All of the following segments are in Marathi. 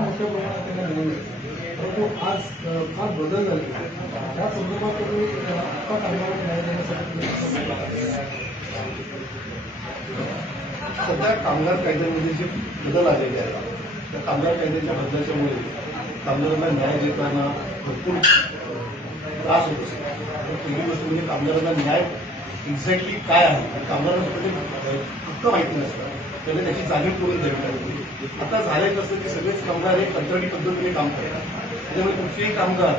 मोठ्या प्रमाणात त्यांना परंतु आज फार बदल झाले त्या संदर्भात तुम्ही कामगारांना न्याय देण्यासाठी सध्या कामगार कायद्यामध्ये जे बदल आलेले आहेत त्या कामगार कायद्याच्या बदलाच्यामुळे कामगारांना न्याय देताना भरपूर त्रास होत असेल. तर पहिली गोष्ट म्हणजे कामगारांना न्याय एक्झॅक्टली काय आहे? आणि कामगारांना ते फक्त माहिती नसतं. त्यांना त्याची जाणीव करून द्यावी लागते आता झालंय कसं की सगळेच कामगार हे कंत्राटी पद्धतीने काम करतात. त्याच्यामुळे कुठलेही कामगार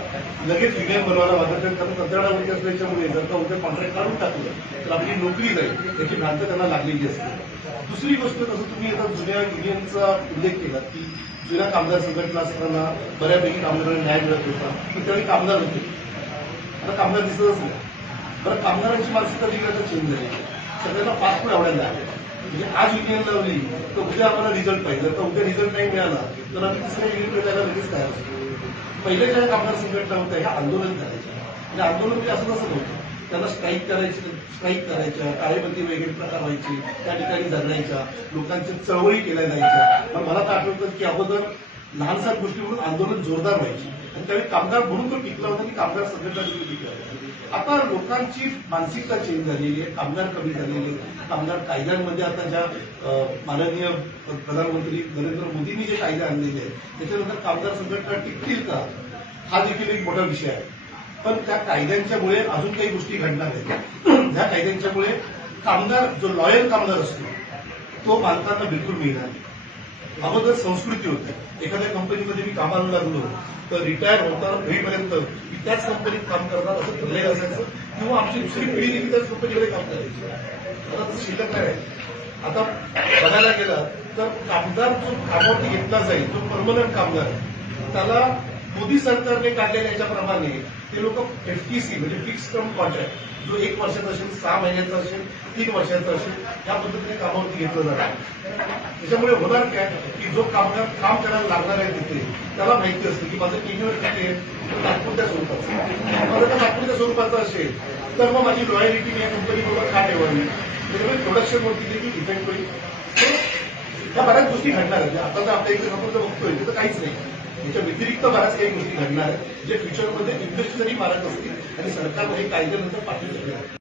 लगेच युनियन बनवायला मागत नाहीत कारण कंत्राटावरती असल्याच्यामुळे जर का उद्या कॉन्ट्रॅक्ट काढून टाकलं तर आपली नोकरी जाईल. त्याची भ्रांत त्यांना लागलेली असते. दुसरी गोष्ट जसं तुम्ही आता जुन्या युनियनचा उल्लेख केला की जुन्या कामगार संघटना असताना बऱ्यापैकी कामगारांना न्याय मिळत होता. पण त्यावेळी कामगार होते. आता कामगार दिसतच नाही बरं कामगारांची मानसिकता देखील आता चेंज झाली. सगळ्यांना फास्ट फूड आवडायला लागले. म्हणजे आज युनियन लावली तर उद्या आम्हाला रिझल्ट पाहिजे. तर उद्या रिझल्ट नाही मिळाला तर आम्ही दुसऱ्या युनियन मिळायला लगेच तयार असतो. पहिले ज्या कामगार संघटना होत्या ह्या आंदोलन करायच्या. म्हणजे आंदोलन म्हणजे असं कसं नव्हतं त्यांना स्ट्राईक करायची स्ट्राईक करायच्या टाळेबंदी वगैरे प्रकार व्हायचे त्या ठिकाणी जगण्याच्या लोकांच्या चळवळी केल्या जायच्या. पण मला तर आठवतं की अगोदर लहानशा गोष्टीवरून आंदोलन जोरदार व्हायचे. आणि त्यावेळी कामगार म्हणून तो टिकला होता की कामगार संघटना देखील टिकला आता लोकांची मानसिकता चेंज झालेली आहे कामगार कमी झालेले आहेत. कामगार कायद्यांमध्ये आता ज्या माननीय प्रधानमंत्री नरेंद्र मोदींनी जे कायदे आणलेले आहेत त्याच्यानंतर कामगार संघटना टिकतील का? हा देखील एक मोठा विषय आहे. पण त्या कायद्यांच्यामुळे अजून काही गोष्टी घडणार आहेत. त्या कायद्यांच्यामुळे कामगार जो लॉयल कामगार असतो तो मालकांना बिलकुल मिळणार नाही. अगोदर संस्कृती होती. एखाद्या कंपनीमध्ये मी कामाला लागलो तर रिटायर होताना होईपर्यंत मी त्याच कंपनीत काम करणार असं ठरलेलं असायचं किंवा आमची दुसरी पिढी देखील त्याच कंपनीकडे काम करायची. आता शिल्लक नाही आता बघायला गेला तर कामगार जो कामावरती घेतला जाईल जो परमनंट कामगार आहे, त्याला मोदी सरकारने काढलेल्या याच्याप्रमाणे ते लोक एफटीसी म्हणजे फिक्स टर्म कॉन्ट्रॅक्ट जो एक वर्षाचा असेल सहा महिन्याचा असेल तीन वर्षाचा असेल या पद्धतीने कामावरती घेतलं जाणार त्याच्यामुळे होणार काय? की जो कामगार काम करायला लागणार आहे तिथे त्याला माहिती असते की माझं टेन्युअर किती आहे. तात्पुरत्या स्वरूपाचं. माझं जर तात्पुरत्या स्वरूपाचं असेल तर मग माझी लॉयलिटी मी या कंपनीबरोबर का ठेवावी? त्याच्यामुळे प्रोडक्शनवरती देखील इफेक्ट होईल. त्या बऱ्याच गोष्टी घडणार आहेत. आता जर आपल्या इकडे समोर जर बघतोय तर काहीच नाही. याच्या व्यतिरिक्त बऱ्याच काही गोष्टी घडणार आहेत जे फ्युचरमध्ये इंडस्ट्रीजही मारत असतील आणि सरकारने हे कायद्यानंतर पाठवू शकणार